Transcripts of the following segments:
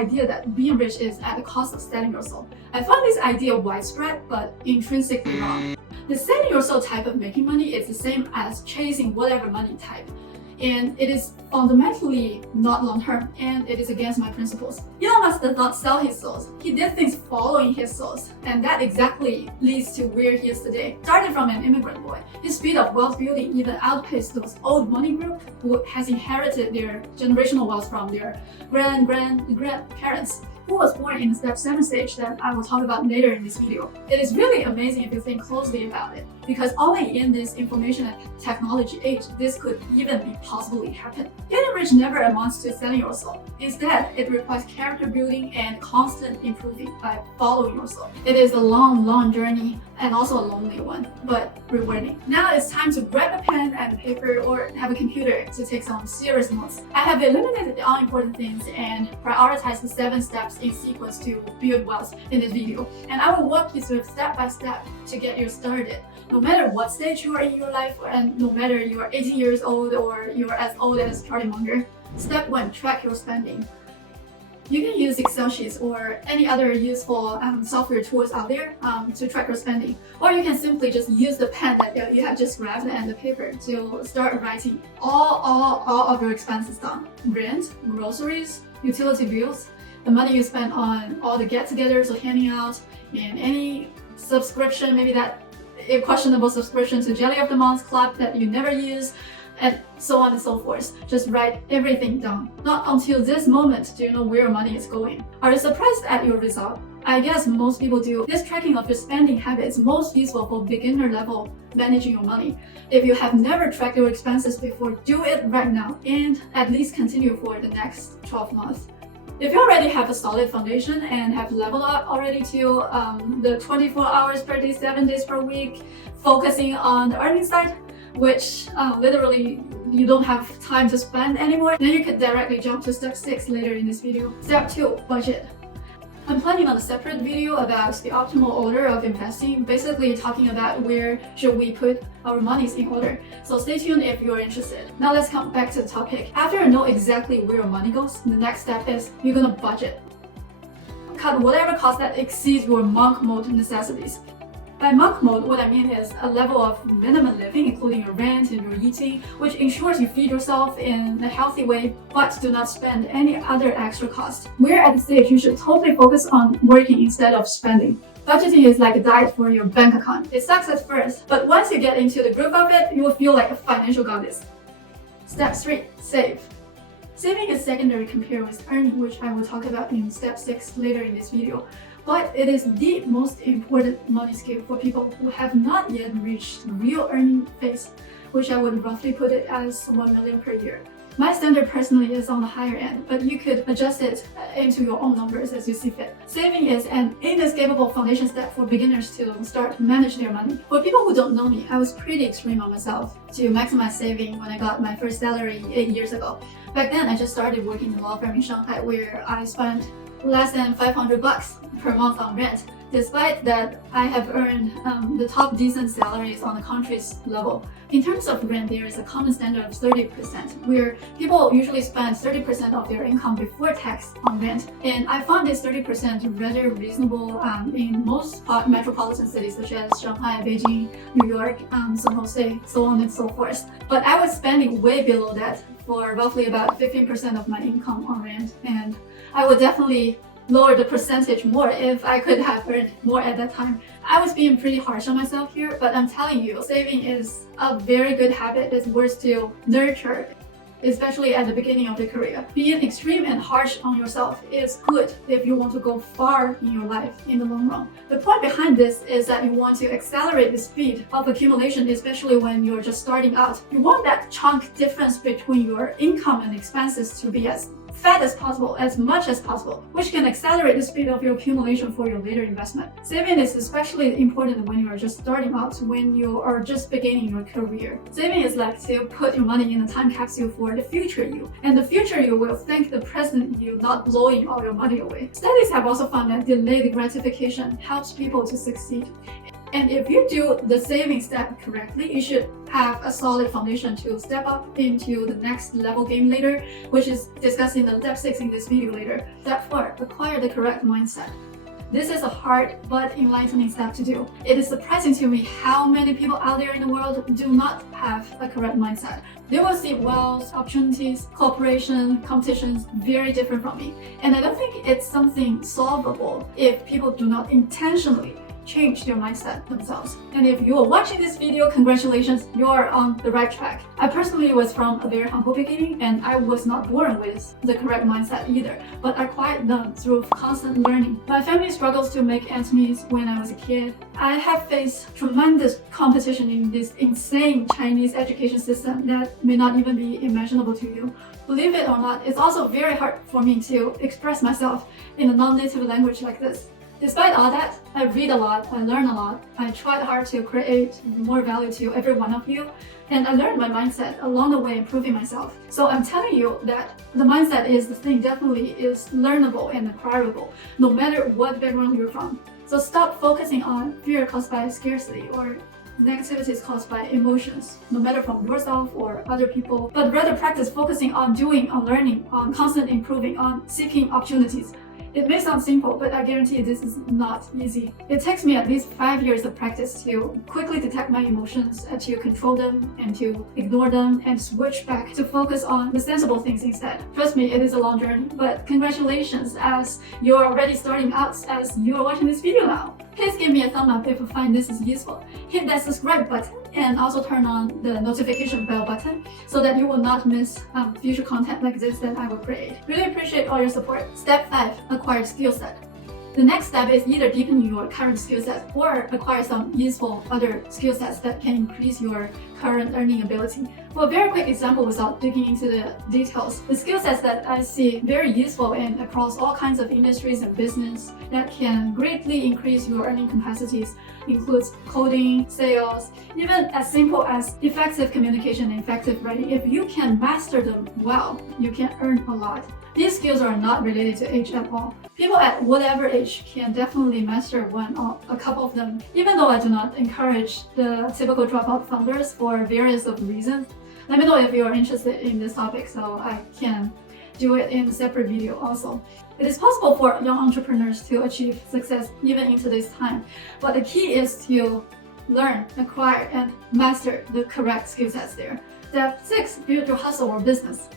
idea that being rich is at the cost of selling your soul. I found this idea widespread but intrinsically wrong. The selling your soul type of making money is the same as chasing whatever money type. And it is fundamentally not long-term, and it is against my principles. Elon Musk does not sell his souls. He did things following his souls, and that exactly leads to where he is today. Started from an immigrant boy, his speed of wealth building even outpaced those old money group who has inherited their generational wealth from their grandparents, who was born in the step 7 stage that I will talk about later in this video. It is really amazing if you think closely about it, because only in this information and technology age, this could even be possibly happen. Getting rich never amounts to selling your soul. Instead, it requires character building and constant improving by following your soul. It is a long journey and also a lonely one, but rewarding. Now it's time to grab a pen and paper or have a computer to take some serious notes. I have eliminated the unimportant things and prioritized the 7 steps in sequence to build wealth in this video. And I will walk you through step by step to get you started. No matter what stage you are in your life, and no matter you are 18 years old or you are as old as Charlie Munger. Step 1, track your spending. You can use Excel sheets or any other useful software tools out there to track your spending. Or you can simply just use the pen that you have just grabbed and the paper to start writing all of your expenses down. Rent, groceries, utility bills, the money you spend on all the get-togethers or handing out, and any subscription, maybe that a questionable subscription to Jelly of the Month Club that you never use, and so on and so forth. Just write everything down. Not until this moment do you know where your money is going. Are you surprised at your result? I guess most people do. This tracking of your spending habit is most useful for beginner level managing your money. If you have never tracked your expenses before, do it right now and at least continue for the next 12 months. If you already have a solid foundation and have leveled up already to the 24 hours per day, 7 days per week, focusing on the earning side, which literally you don't have time to spend anymore, then you could directly jump to step 6 later in this video. Step 2, budget. I'm planning on a separate video about the optimal order of investing, basically talking about where should we put our monies in order. So stay tuned if you're interested. Now let's come back to the topic. After you know exactly where your money goes, the next step is you're gonna budget. Cut whatever cost that exceeds your monk mode necessities. By monk mode, what I mean is a level of minimum living, including your rent and your eating, which ensures you feed yourself in a healthy way, but do not spend any other extra cost. We're at the stage you should totally focus on working instead of spending. Budgeting is like a diet for your bank account. It sucks at first, but once you get into the groove of it, you will feel like a financial goddess. Step 3, save. Saving is secondary compared with earning, which I will talk about in step 6 later in this video. But it is the most important money skill for people who have not yet reached the real earning phase, which I would roughly put it as 1 million per year. My standard personally is on the higher end, but you could adjust it into your own numbers as you see fit. Saving is an inescapable foundation step for beginners to start to manage their money. For people who don't know me, I was pretty extreme on myself to maximize saving when I got my first salary 8 years ago. Back then, I just started working in a law firm in Shanghai where I spent less than 500 bucks per month on rent. Despite that, I have earned the top decent salaries on the country's level. In terms of rent, there is a common standard of 30%, where people usually spend 30% of their income before tax on rent. And I found this 30% rather reasonable in most metropolitan cities such as Shanghai, Beijing, New York, San Jose, so on and so forth. But I was spending way below that for roughly about 15% of my income on rent, and I would definitely lower the percentage more if I could have earned more at that time. I was being pretty harsh on myself here, but I'm telling you, saving is a very good habit that's worth to nurture, especially at the beginning of your career. Being extreme and harsh on yourself is good if you want to go far in your life in the long run. The point behind this is that you want to accelerate the speed of accumulation, especially when you're just starting out. You want that chunk difference between your income and expenses to be as fat as possible, as much as possible, which can accelerate the speed of your accumulation for your later investment. Saving is especially important when you are just starting out, when you are just beginning your career. Saving is like to put your money in a time capsule for the future you, and the future you will thank the present you not blowing all your money away. Studies have also found that delayed gratification helps people to succeed. And if you do the saving step correctly, you should have a solid foundation to step up into the next level game later, which is discussed in the step 6 in this video later. Step 4, acquire the correct mindset. This is a hard but enlightening step to do. It is surprising to me how many people out there in the world do not have a correct mindset. They will see wealth, opportunities, cooperation, competitions very different from me. And I don't think it's something solvable if people do not intentionally change their mindset themselves. And if you are watching this video, congratulations, you are on the right track. I personally was from a very humble beginning and I was not born with the correct mindset either, but I acquired them through constant learning. My family struggles to make ends meet when I was a kid. I have faced tremendous competition in this insane Chinese education system that may not even be imaginable to you. Believe it or not, it's also very hard for me to express myself in a non-native language like this. Despite all that, I read a lot, I learn a lot, I tried hard to create more value to every one of you, and I learned my mindset along the way, improving myself. So I'm telling you that the mindset is the thing, definitely is learnable and acquirable, no matter what background you're from. So stop focusing on fear caused by scarcity or negativities caused by emotions, no matter from yourself or other people, but rather practice focusing on doing, on learning, on constant improving, on seeking opportunities. It may sound simple, but I guarantee this is not easy. It takes me at least 5 years of practice to quickly detect my emotions, to control them, and to ignore them, and switch back to focus on the sensible things instead. Trust me, it is a long journey, but congratulations as you're already starting out as you are watching this video now. Please give me a thumb up if you find this is useful. Hit that subscribe button and also turn on the notification bell button so that you will not miss future content like this that I will create. Really appreciate all your support. Step 5, acquire skill set. The next step is either deepen your current skill set or acquire some useful other skill sets that can increase your current earning ability. For a very quick example without digging into the details, the skill sets that I see very useful and across all kinds of industries and business that can greatly increase your earning capacities includes coding, sales, even as simple as effective communication and effective writing. If you can master them well, you can earn a lot. These skills are not related to age at all. People at whatever age can definitely master one or a couple of them. Even though I do not encourage the typical dropout founders for various of reasons, let me know if you are interested in this topic so I can do it in a separate video also. It is possible for young entrepreneurs to achieve success even in today's time, but the key is to learn, acquire, and master the correct skill sets there. Step 6, build your hustle or business.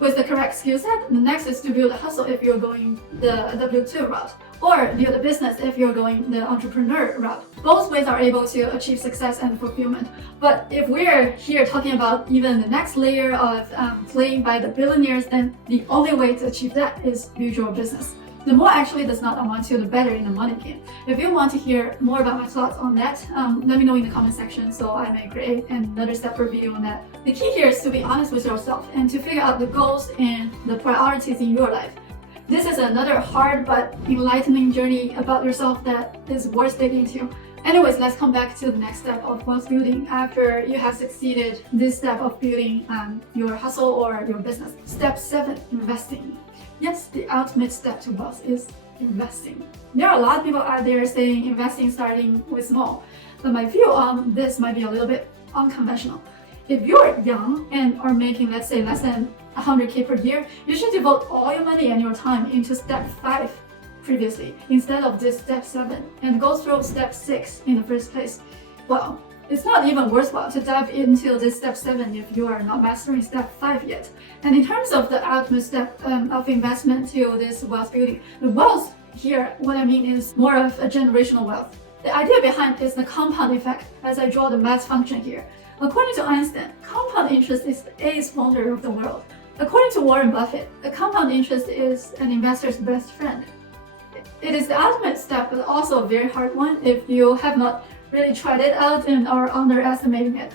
With the correct skill set, the next is to build a hustle if you're going the W2 route, or build a business if you're going the entrepreneur route. Both ways are able to achieve success and fulfillment. But if we're here talking about even the next layer of playing by the billionaires, then the only way to achieve that is build your business. The more actually does not amount to, the better in the money game. If you want to hear more about my thoughts on that, let me know in the comment section so I may create another separate video on that. The key here is to be honest with yourself and to figure out the goals and the priorities in your life. This is another hard but enlightening journey about yourself that is worth digging into. Anyways, let's come back to the next step of wealth building after you have succeeded this step of building your hustle or your business. Step 7, investing. Yes, the ultimate step to wealth is investing. There are a lot of people out there saying investing starting with small, but my view on this might be a little bit unconventional. If you're young and are making, let's say, less than 100K per year, you should devote all your money and your time into step 5 previously, instead of this step 7, and go through step 6 in the first place. Well, it's not even worthwhile to dive into this step 7 if you are not mastering step 5 yet. And in terms of the ultimate step of investment to this wealth building, the wealth here, what I mean is more of a generational wealth. The idea behind is the compound effect, as I draw the math function here. According to Einstein, compound interest is the eighth wonder of the world. According to Warren Buffett, a compound interest is an investor's best friend. It is the ultimate step, but also a very hard one if you have not really tried it out and are underestimating it.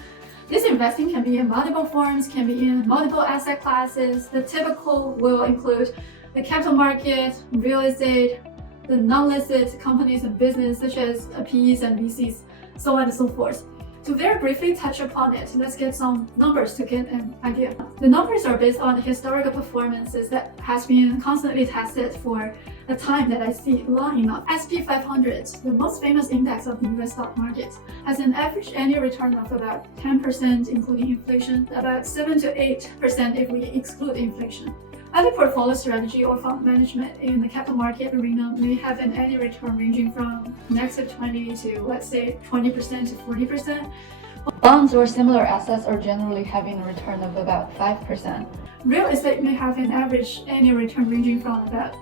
This investing can be in multiple forms, can be in multiple asset classes. The typical will include the capital market, real estate, the non-listed companies and business such as PEs and VCs, so on and so forth. To very briefly touch upon it, let's get some numbers to get an idea. The numbers are based on historical performances that has been constantly tested for a time that I see long enough. SP 500, the most famous index of the US stock market, has an average annual return of about 10% including inflation, about 7 to 8% if we exclude inflation. Other portfolio strategy or fund management in the capital market arena may have an annual return ranging from negative 20 to, let's say, 20% to 40%. Bonds or similar assets are generally having a return of about 5%. Real estate may have an average annual return ranging from about,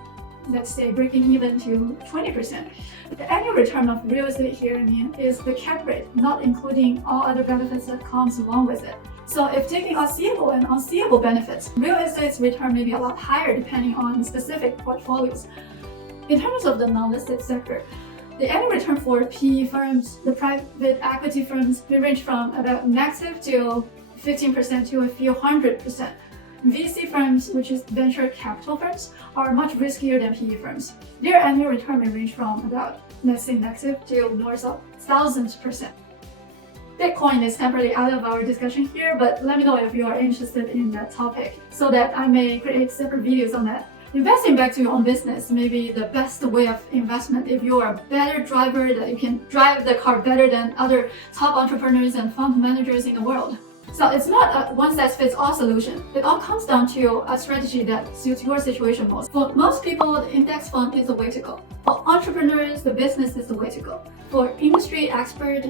let's say, breaking even to 20%. The annual return of real estate here is the cap rate, not including all other benefits that comes along with it. So if taking all seeable and unseeable benefits, real estate's return may be a lot higher depending on specific portfolios. In terms of the non-listed sector, the annual return for PE firms, the private equity firms, may range from about negative to 15% to a few 100%. VC firms, which is venture capital firms, are much riskier than PE firms. Their annual return may range from about, let's say, negative to north of 1,000%. Bitcoin is temporarily out of our discussion here, but let me know if you are interested in that topic so that I may create separate videos on that. Investing back to your own business may be the best way of investment if you are a better driver, that you can drive the car better than other top entrepreneurs and fund managers in the world. So it's not a one-size-fits-all solution. It all comes down to a strategy that suits your situation most. For most people, the index fund is the way to go. For entrepreneurs, the business is the way to go. For industry expert,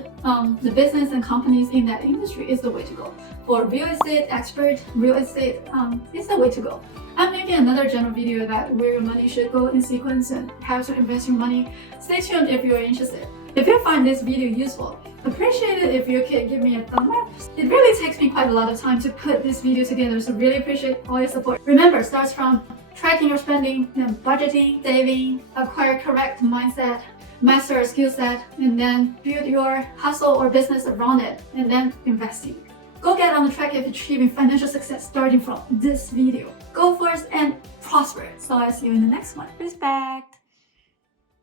the business and companies in that industry is the way to go. For real estate expert, real estate is the way to go. I'm making another general video about where your money should go in sequence and how to invest your money. Stay tuned if you're interested. If you find this video useful, appreciate it if you can give me a thumb up. It really takes me quite a lot of time to put this video together, so really appreciate all your support. Remember, it starts from tracking your spending, then budgeting, saving, acquire correct mindset, master a skill set, and then build your hustle or business around it, and then investing. Go get on the track of achieving financial success starting from this video. Go forth and prosper. So I'll see you in the next one. Respect!